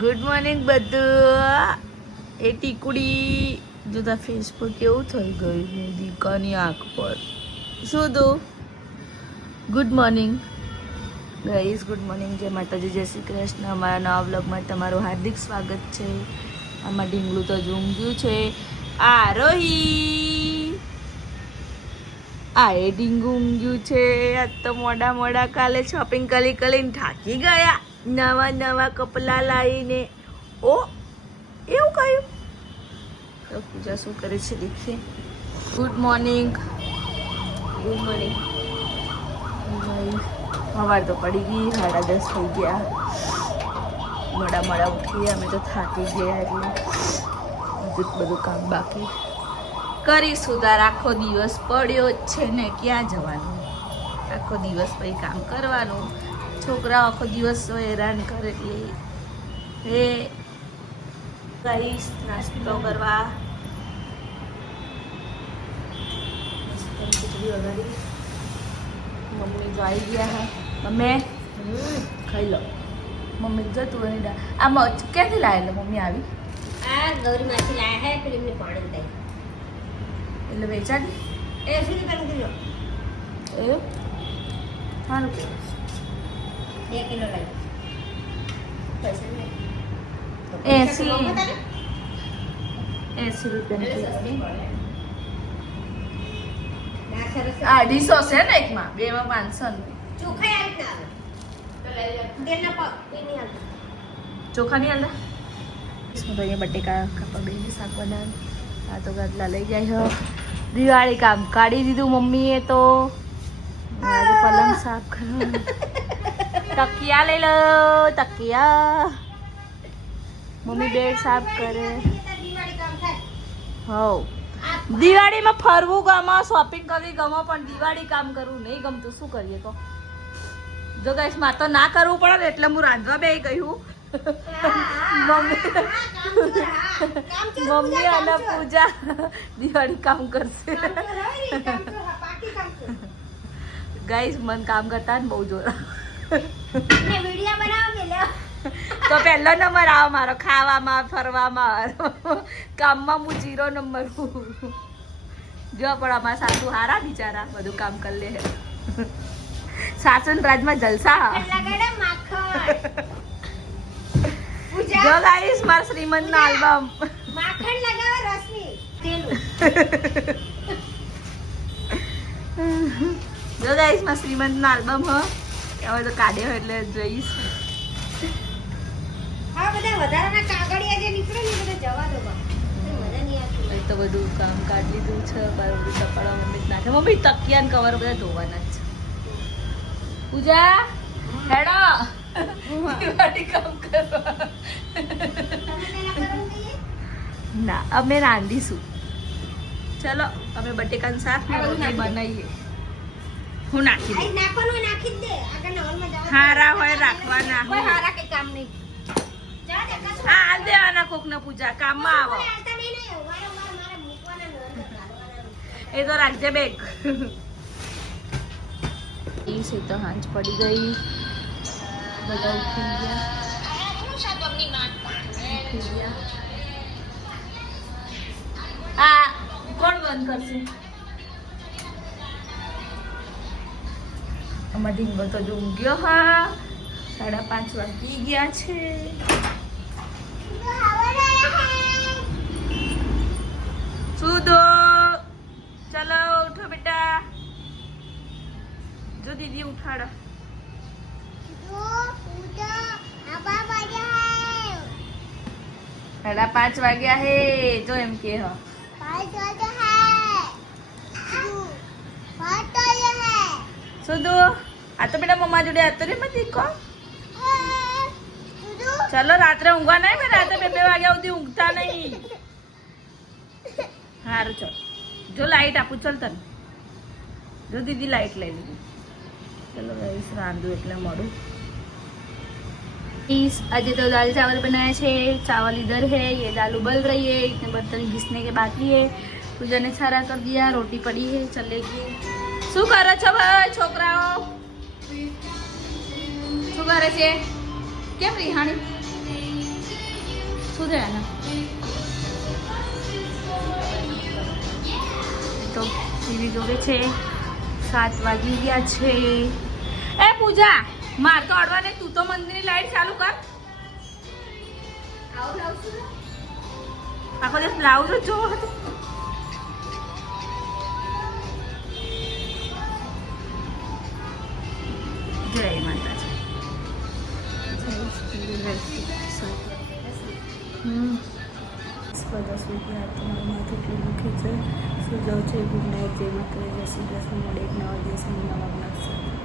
Good morning બધું. એ ટીકુડી જોતા face પર કેવું થઈ ગયું છે દીકાની આંખ પર. શું તું? Good morning guys, good morning. જય માતાજી, જય શ્રી કૃષ્ણ. અમારા નવા વ્લોગમાં તમારું હાર્દિક સ્વાગત છે. આમાં ઢીંગલું તો ઝૂંઘ્યું છે. આરોહી આ એ ઢીંગું ઊંઘ્યું છે. આજ તો મોડા મોડા કાલે શોપિંગ કરીને થાકી ગયા. નવા નવા કપડાં લાવીને. ઓ એવું કહ્યું તો પૂજા શું કરે છે દેખીએ. Good morning. Good morning. સવાર તો પડી ગઈ, 10:30 થઈ ગયા. મોડા ઉઠીએ અમે તો થાકી ગયા એટલે બધું કામ બાકી કરીશું. તાર આખો દિવસ પડ્યો જ છે ને, ક્યાં જવાનું? આખો દિવસ પછી કામ કરવાનું. છોકરાઓ આખો દિવસ હેરાન કરે એટલે હે ગાઈસ નાસ્તો કરવા ખીચડી વગાડી. મમ્મી જો આવી ગયા હે. મમ્મી ખાઈ લો. મમ્મી જતું અને આમાં ક્યાંથી લાવેલા મમ્મી આવી? આ ગૌરીમાંથી લાયા હે ફિલ્મની પાણી દઈ એટલે વેચાતી 80 રૂપિયા કિલો. એ સારું કહેવાય. 2 કિલો લઈ પૈસા નહીં. 80 રૂપિયા. 250 છે ને એકમાં, બેમાં 500. ચોખા યાદ ના આવે તેલના પાક નહીં આવતા. ચોખા નહીં આલે. હું તો અહીંયા બટેકા કાપા બેસી શાક બનાવ. આ તો ગાદલા લઈ જાય છે. દિવાળી કામ કાઢી દીધું મમ્મીએ તો. આજે પલંગ સાફ કરવાનું. તકિયા લઈ લો, તકિયા. મમ્મી બેડ સાફ કરે. દિવાળી કામ થાય. હવ દિવાળીમાં ફરવું ગમે, શોપિંગ કરવી ગમે, પણ દિવાળી કામ કરવું નહીં ગમતું. શું કરીએ તો? જો ગાઈસ માં તો ના કરવું પડે ને એટલે હું રાંધવા બેસી ગયું. મમ્મી અને પૂજા દિવાળી કામ કરશે. ગાઈસ મન કામ કરતા ને બહુ જોર. વિડિયો બનાવો મેલ્યો તો પહેલો નંબર આવો મારો, ખાવામાં ફરવામાં. કામમાં હું 0 નંબર હું. જો પણ અમારા સાસુ હારા બિચારા બધું કામ કરી લે. સાસુ રાજમાં જલસા. જો ગાઈસ મારા શ્રીમંત ના આલ્બમ. માખણ લગાવો રસની તેલ. જો ગાઈસ મારા શ્રીમંત ના આલ્બમ હ હવે તો કાઢ્યો એટલે જોઈશ. હા બધા વધારાના કાગળિયા જે નીકળે ને બધા જવા દો બા. મજા નહીં આવતી. તો બધું કામ કાઢી લીધું છે. બધું કપડા મમ્મી નાખે. મમ્મી તકિયા ને કવર બધા ધોવાના જ છે. પૂજા હેડો દિવાળી કામ કરવા. ના અમે રાંધીશું. ચલો અમે બટેકાનું શાક ને રોટલી બનાવીએ. હું નાખી દઉં. નાખવાનું હોય નાખી જ દે. આગળ નવલમાં જવા દે. હારા હોય રાખવાના. કોઈ હારા કે કામ નહીં. જા દે કશું. હા હાલ દેવાના કોકને. પૂજા કામમાં આવો. કોઈ હાલતા નહીં ને વારંવાર મારે મૂકવાના નવલ કાઢવાના. એ તો રાખજે બેગ. એ તો હાંજ પડી ગઈ. બધા ઉઠી ગયા. આ કોણ બંધ કરશે? અમાર ઢીંગો તો જો ઊંઘ્યો. હા 5:30 વાગી ગયા છે. સુધો ચલો ઉઠો બેટા. જો દીદી ઉઠાડો. 5:30 વાગ્યા હે. જો એમ કે હ સુધો આ તો બેટા મમ્મા જોડે હતો રે મત દીકો. ચલો રાત્રે ઊંઘવા નહીં. મેં રાત્રે 2 વાગ્યા સુધી ઊંઘતા નહીં. સારું ચલ. જો લાઈટ આપું ચલ તને. જો દીદી લાઈટ લઈ લીધી. चलो गाइस रांधू એટલે મોડું. इस आज तो दाल चावल बनाए थे. चावल इधर है, ये दाल उबल रही है. इतने बर्तन घिसने के बाकी है. पूजा ने सारा कर दिया. रोटी पड़ी है चलेगी. શું કરે છો ભાઈ છોકરાઓ? શું કરે છે? કેમ રિહાણી શું થયા ને તો ટીવી જોવે છે 7 વાગી ગયા છે એ પૂજા માર તો અડવા નહીં તું તો મંદિરની લાઈટ ચાલુ કર આવું લાવશું ને? આખો દિવસ બ્લાઉઝ જ જોવો હતો જય માતાજી બધા સુઈ ગયા તમારું માથું એટલું દુખે છે સુઈ જાઉં છે ગુડ નાઇટ જય માતા જય શ્રી કૃષ્ણ મળે એક નવા દિવસ નવા બ્લોગ સાથે